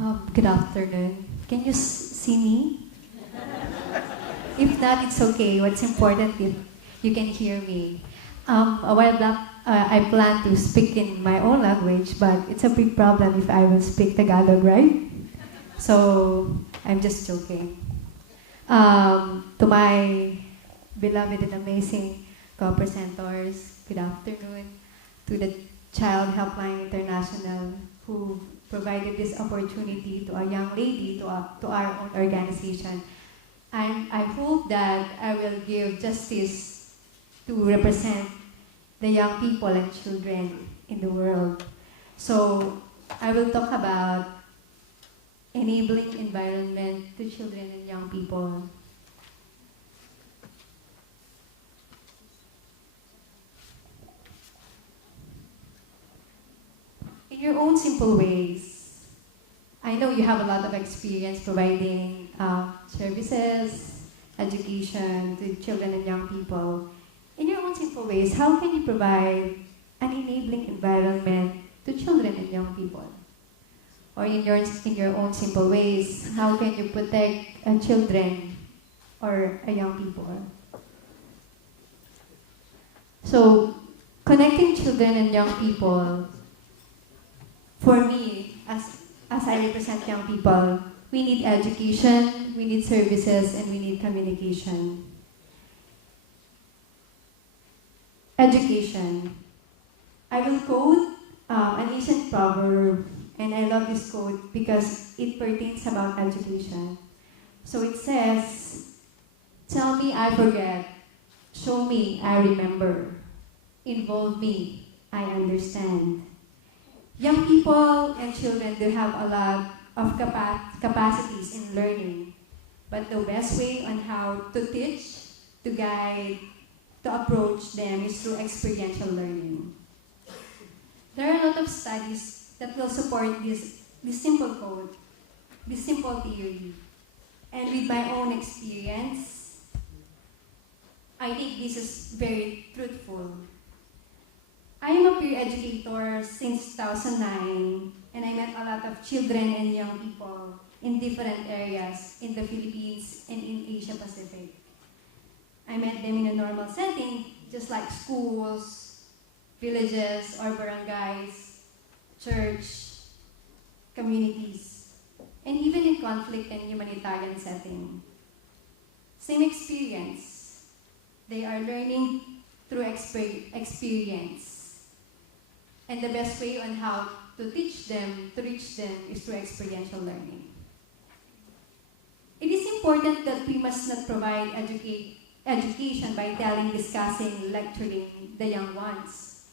Good afternoon. Can you see me? If not, it's okay. What's important is you can hear me. A while back, I plan to speak in my own language, but it's a big problem if I will speak Tagalog, right? So I'm just joking. To my beloved and amazing co-presenters, good afternoon. To the Child Helpline International, who provided this opportunity to a young lady, to our own organization. I hope that I will give justice to represent the young people and children in the world. So I will talk about enabling environment to children and young people. In your own simple ways, I know you have a lot of experience providing services, education to children and young people. In your own simple ways, how can you provide an enabling environment to children and young people? Or in your own simple ways, how can you protect children or young people? So, connecting children and young people, for me, as I represent young people, we need education, we need services, and we need communication. Education. I will quote an ancient proverb, and I love this quote because it pertains about education. So it says, "Tell me I forget, show me I remember, involve me, I understand." Young people and children do have a lot of capacities in learning, but the best way on how to teach, to guide, to approach them is through experiential learning. There are a lot of studies that will support this simple quote, this simple theory. And with my own experience, I think this is very truthful. I am a peer educator since 2009, and I met a lot of children and young people in different areas in the Philippines and in Asia Pacific. I met them in a normal setting, just like schools, villages or barangays, church, communities, and even in conflict and humanitarian setting. Same experience. They are learning through experience. And the best way on how to teach them, to reach them, is through experiential learning. It is important that we must not provide education by telling, discussing, lecturing the young ones.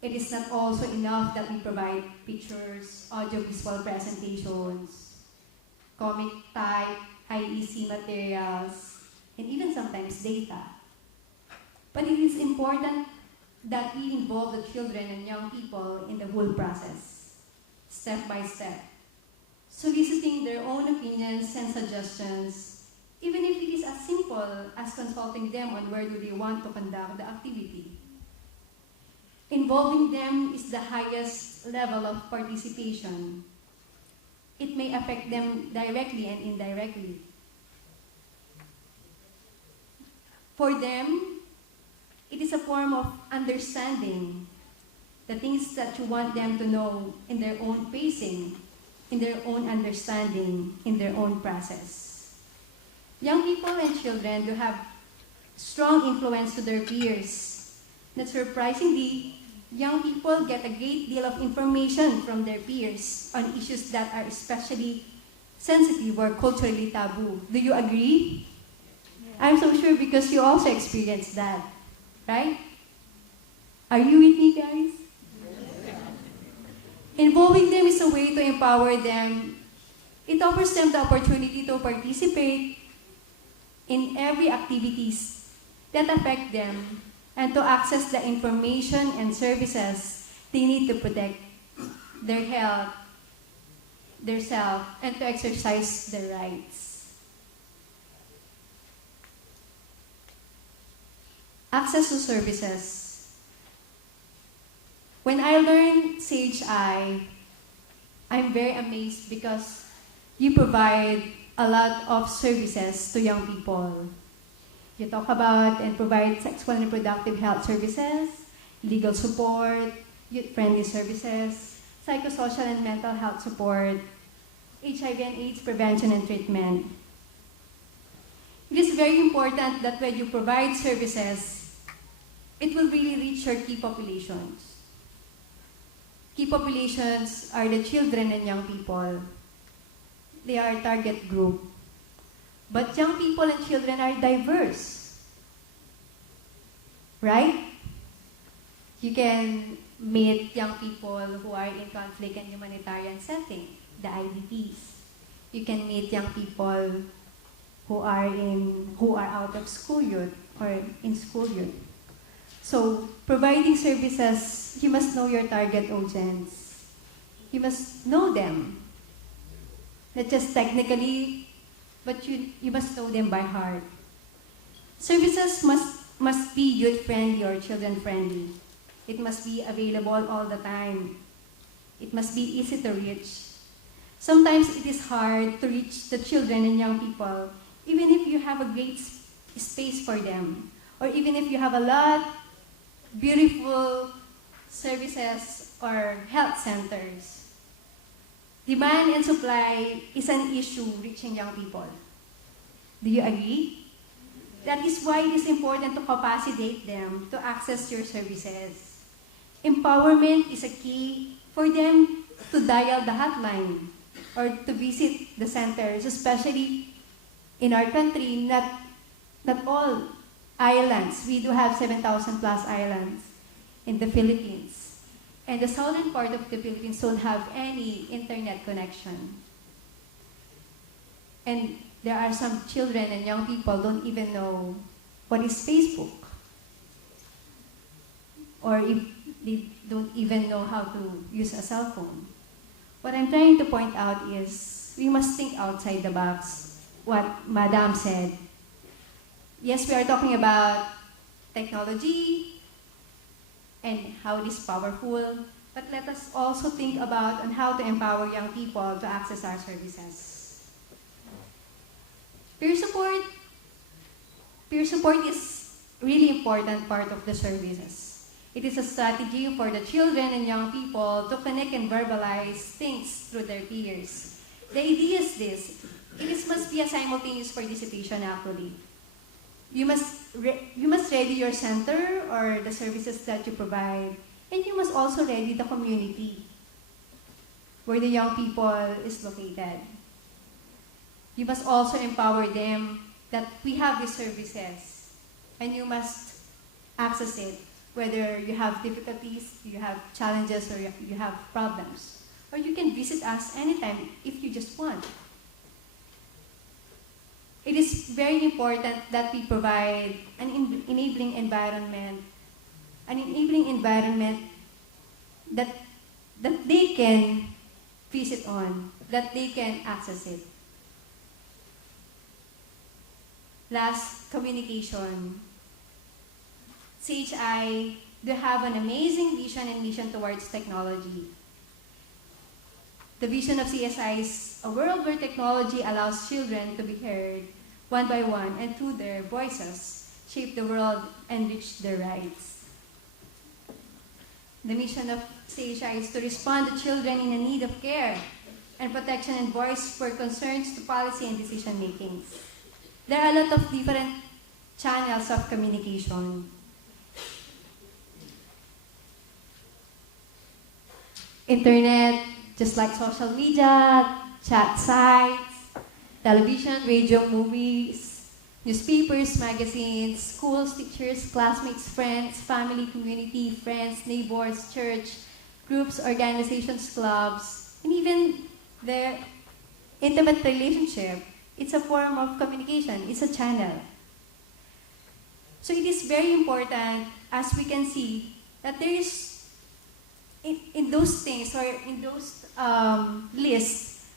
It is not also enough that we provide pictures, audiovisual presentations, comic type, IEC materials, and even sometimes data. But it is important that we involve the children and young people in the whole process, step by step, soliciting their own opinions and suggestions, even if it is as simple as consulting them on where do they want to conduct the activity. Involving them is the highest level of participation. It may affect them directly and indirectly. For them, it is a form of understanding the things that you want them to know in their own pacing, in their own understanding, in their own process. Young people and children do have strong influence to their peers. Not surprisingly, young people get a great deal of information from their peers on issues that are especially sensitive or culturally taboo. Do you agree? Yeah. I'm so sure because you also experienced that. Right? Are you with me, guys? Involving them is a way to empower them. It offers them the opportunity to participate in every activities that affect them and to access the information and services they need to protect their health, their self, and to exercise their rights. Access to services. When I learned Sage I I'm very amazed because you provide a lot of services to young people. You talk about and provide sexual and reproductive health services, legal support, youth-friendly services, psychosocial and mental health support, HIV and AIDS prevention and treatment. It is very important that when you provide services, it will really reach your key populations. Key populations are the children and young people. They are a target group. But young people and children are diverse. Right? You can meet young people who are in conflict and humanitarian setting, the IDPs. You can meet young people who are out of school youth or in school youth. So, providing services, you must know your target audience. You must know them. Not just technically, but you must know them by heart. Services must be youth-friendly or children-friendly. It must be available all the time. It must be easy to reach. Sometimes it is hard to reach the children and young people, even if you have a great space for them, or even if you have a lot beautiful services or health centers. Demand and supply is an issue reaching young people. Do you agree? That is why it is important to capacitate them to access your services. Empowerment is a key for them to dial the hotline or to visit the centers, especially in our country, not all islands. We do have 7,000 plus islands in the Philippines. And the southern part of the Philippines don't have any internet connection. And there are some children and young people don't even know what is Facebook. Or if they don't even know how to use a cell phone. What I'm trying to point out is we must think outside the box. What Madam said. Yes, we are talking about technology and how it is powerful, but let us also think about on how to empower young people to access our services. Peer support is really important part of the services. It is a strategy for the children and young people to connect and verbalize things through their peers. The idea is this. Must be a simultaneous participation actually. You must ready your center or the services that you provide, and you must also ready the community where the young people is located. You must also empower them that we have these services, and you must access it, whether you have difficulties, you have challenges, or you have problems. Or you can visit us anytime if you just want. It is very important that we provide an enabling environment that they can visit on, that they can access it. Last, communication. CHI, they have an amazing vision and mission towards technology. The vision of CSI is a world where technology allows children to be heard one by one and through their voices, shape the world and reach their rights. The mission of CHI is to respond to children in a need of care and protection and voice for concerns to policy and decision making. There are a lot of different channels of communication. Internet, just like social media, chat sites, television, radio, movies, newspapers, magazines, schools, teachers, classmates, friends, family, community, friends, neighbors, church, groups, organizations, clubs, and even their intimate relationship. It's a form of communication. It's a channel. So it is very important, as we can see, that there is in those things or in those lists,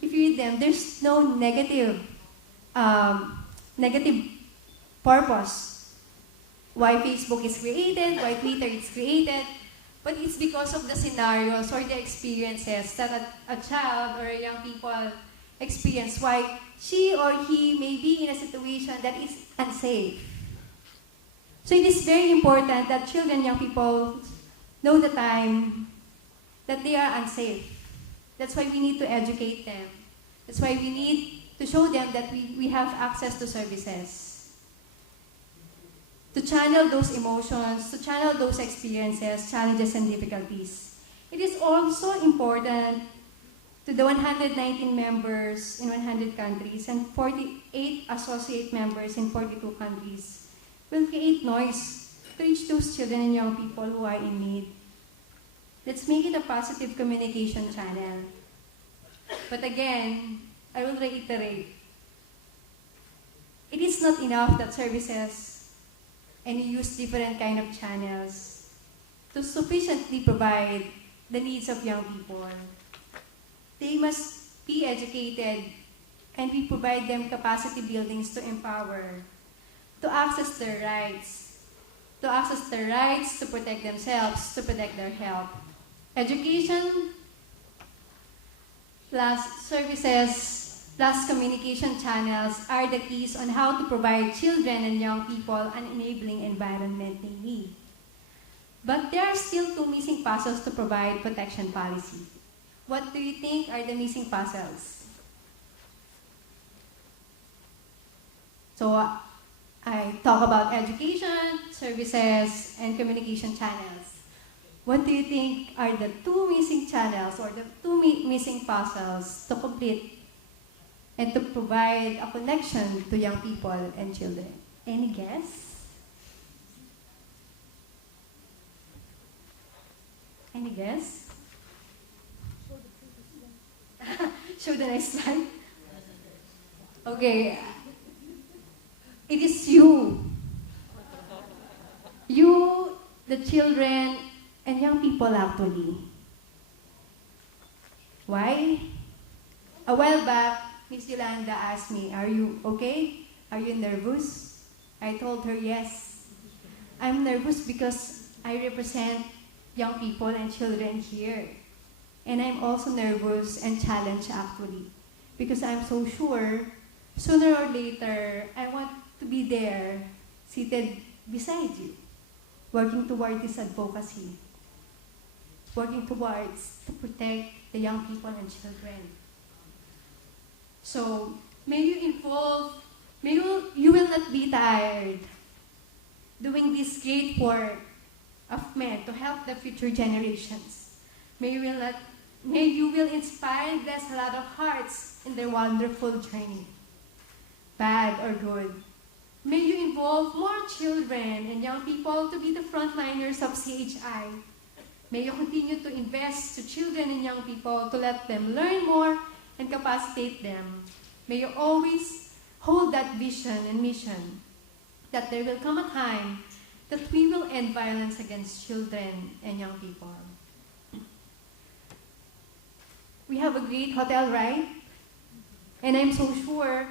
if you read them, there's no negative purpose why Facebook is created, why Twitter is created, but it's because of the scenarios or the experiences that a child or young people experience why she or he may be in a situation that is unsafe. So it is very important that children, young people know the time that they are unsafe. That's why we need to educate them. That's why we need to show them that we have access to services. To channel those emotions, to channel those experiences, challenges, and difficulties. It is also important to the 119 members in 100 countries and 48 associate members in 42 countries will create noise to reach those children and young people who are in need. Let's make it a positive communication channel. But again, I will reiterate, it is not enough that services and you use different kind of channels to sufficiently provide the needs of young people. They must be educated and we provide them capacity buildings to empower, to access their rights, to protect themselves, to protect their health. Education plus services plus communication channels are the keys on how to provide children and young people an enabling environment they need. But there are still two missing puzzles to provide protection policy. What do you think are the missing puzzles? So I talk about education, services, and communication channels. What do you think are the two missing channels or the two missing puzzles to complete and to provide a connection to young people and children? Any guess? Any guess? Show the next slide. Okay. It is you. You, the children, and young people actually. Why? A while back, Miss Yolanda asked me, are you okay? Are you nervous? I told her yes. I'm nervous because I represent young people and children here. And I'm also nervous and challenged actually. Because I'm so sure, sooner or later, I want to be there, seated beside you, working toward this advocacy, working towards to protect the young people and children. So, may you will not be tired doing this great work of men to help the future generations. May you will inspire and bless a lot of hearts in their wonderful journey, bad or good. May you involve more children and young people to be the frontliners of CHI. May you continue to invest to children and young people to let them learn more and capacitate them. May you always hold that vision and mission that there will come a time that we will end violence against children and young people. We have a great hotel, right? And I'm so sure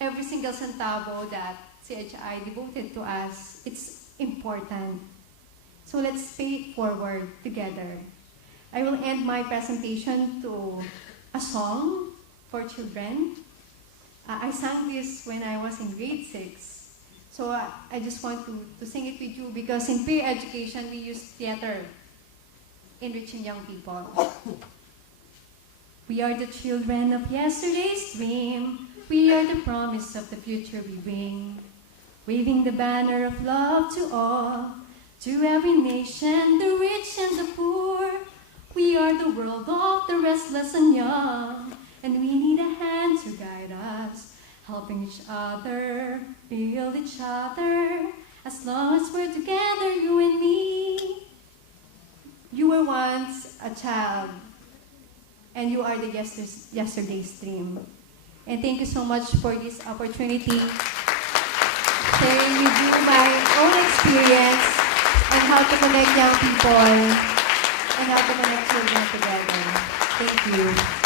every single centavo that CHI devoted to us, it's important. So let's pay it forward together. I will end my presentation to a song for children. I sang this when I was in grade 6. So I just want to sing it with you because in peer education, we use theater in reaching young people. We are the children of yesterday's dream. We are the promise of the future we bring. Waving the banner of love to all, to every nation, the rich and the poor. We are the world of the restless and young, and we need a hand to guide us, helping each other, build each other, as long as we're together, you and me. You were once a child, and you are the yesterday's dream. And thank you so much for this opportunity, sharing with you my own experience on how to connect young people and how to connect children together. Thank you.